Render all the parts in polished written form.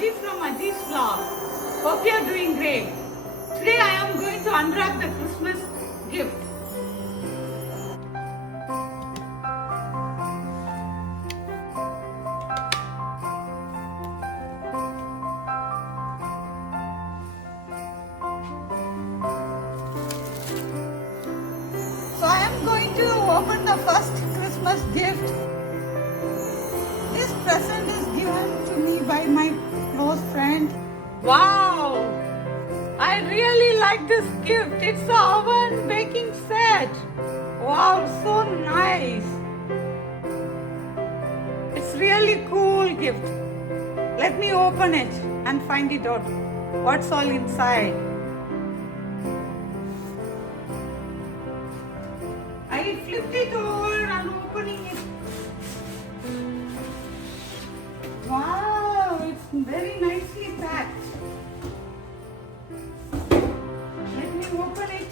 Ajit from Ajit's vlog. Hope you are doing great. Today I am going to unwrap the Christmas gift. So I am going to open the first Christmas gift. This present is given to me by my close friend. Wow! I really like this gift. It's an oven baking set. Wow, so nice. It's really cool gift. Let me open it and find it out. What's all inside? I flipped it over and opening it. Wow, it's very nicely packed. Let me open it.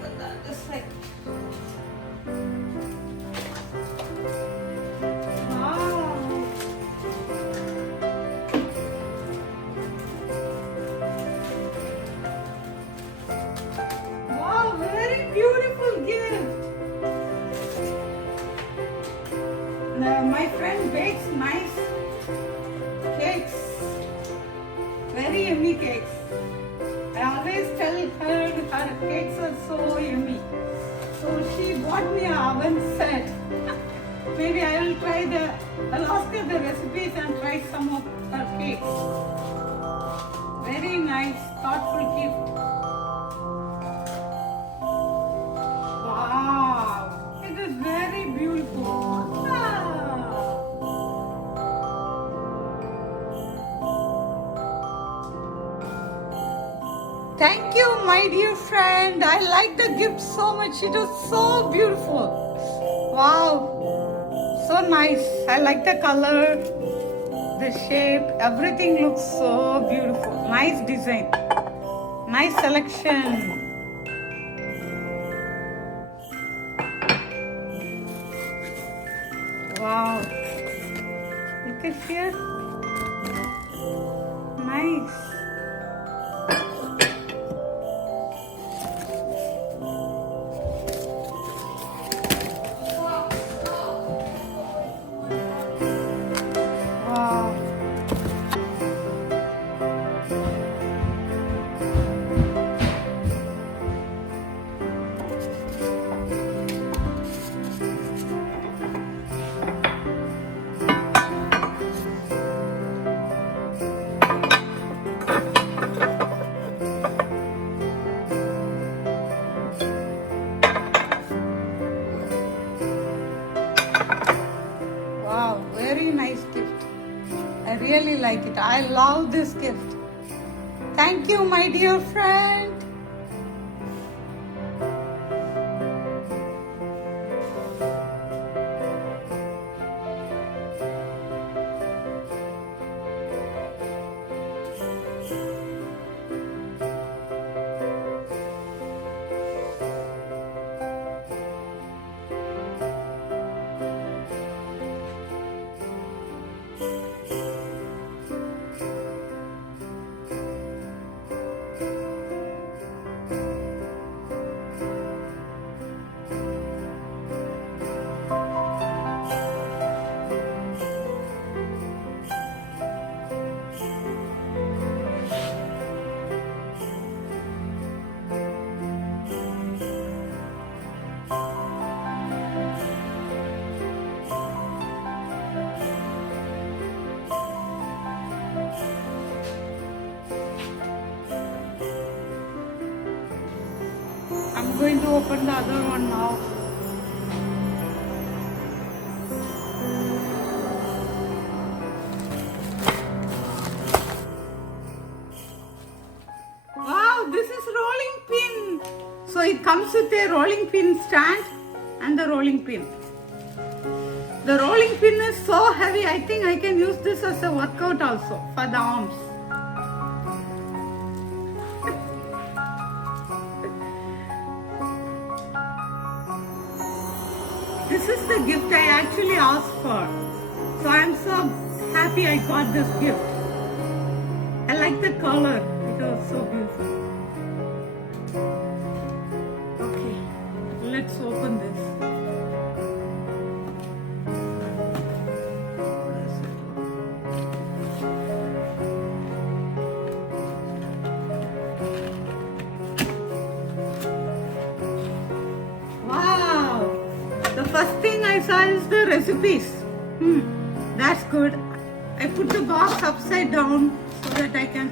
Put that this way. Beautiful gift. Now, my friend bakes nice cakes, very yummy cakes. I always tell her her cakes are so yummy. So she bought me an oven set. Maybe I will try I'll ask her the recipes and try some of her cakes. Very nice, thoughtful gift. Wow, it is very beautiful. Thank you, my dear friend. I like the gift so much. It was so beautiful. Wow, so nice. I like the color, the shape, everything looks so beautiful. Nice design, nice selection. Wow, look at here. Nice. Wow. Wow, very nice gift. I really like it. I love this gift. Thank you, my dear friend. I'm going to open the other one now. Wow, this is rolling pin. So it comes with a rolling pin stand and the rolling pin. The rolling pin is so heavy, I think I can use this as a workout also for the arms. gift I actually asked for. So I'm so happy I got this gift. I like the color. It was so beautiful. Okay, let's open this. Wow! The first thing I saw is the recipes. That's good. I put the box upside down so that I can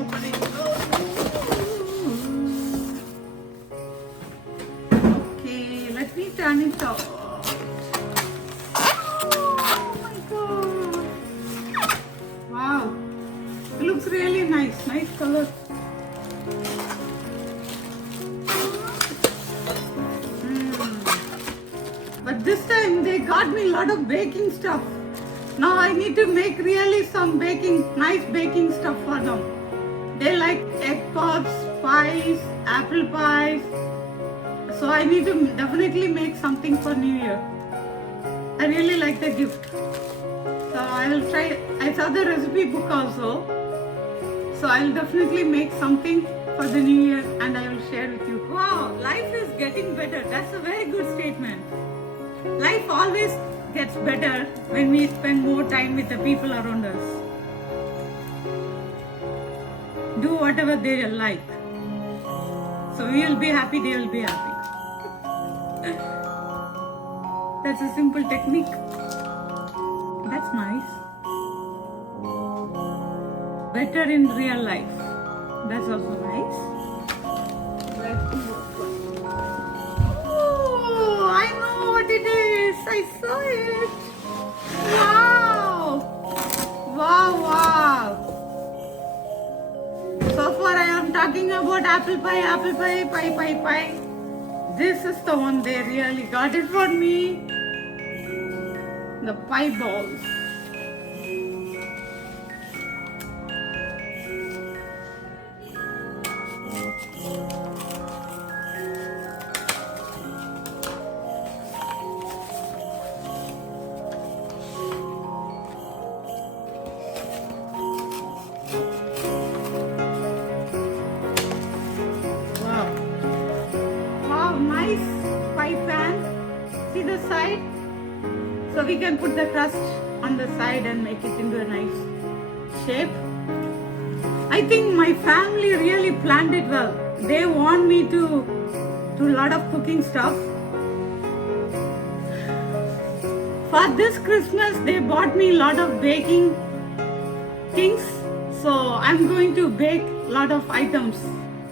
open it. Okay, let me turn it off. Oh my god! Wow, it looks really nice. Nice color. But this time they got me a lot of baking stuff. Now I need to make really some nice baking stuff for them. They like egg puffs, pies, apple pies. So I need to definitely make something for New Year. I really like the gift. So I will try. I saw the recipe book also. So I will definitely make something for the New Year and I will share with you. Wow, life is getting better. That's a very good statement. Life always gets better when we spend more time with the people around us. Do whatever they like. So we will be happy, they will be happy. That's a simple technique. That's nice. Better in real life. That's also nice. Let's do it. Oh, I know what it is. I saw it. Wow. Wow, wow. So far I am talking about apple pie, pie. This is the one they really got it for me. The pie balls. See the side? So we can put the crust on the side and make it into a nice shape. I think my family really planned it well. They want me to do a lot of cooking stuff. For this Christmas, they bought me a lot of baking things. So I'm going to bake a lot of items.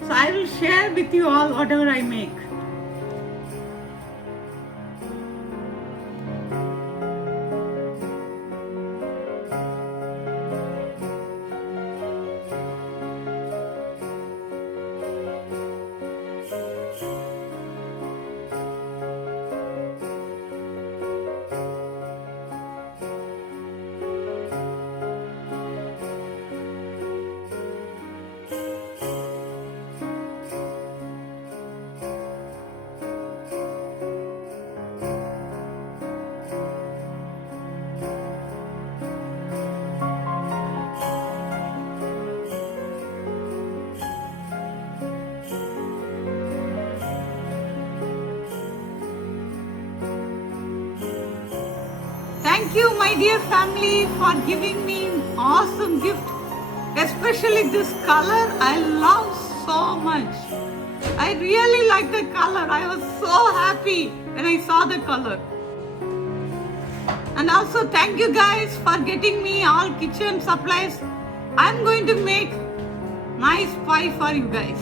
So I will share with you all whatever I make. Thank you, my dear family, for giving me an awesome gift. Especially this color, I love so much. I really like the color. I was so happy when I saw the color. And also thank you guys for getting me all kitchen supplies. I'm going to make nice pie for you guys.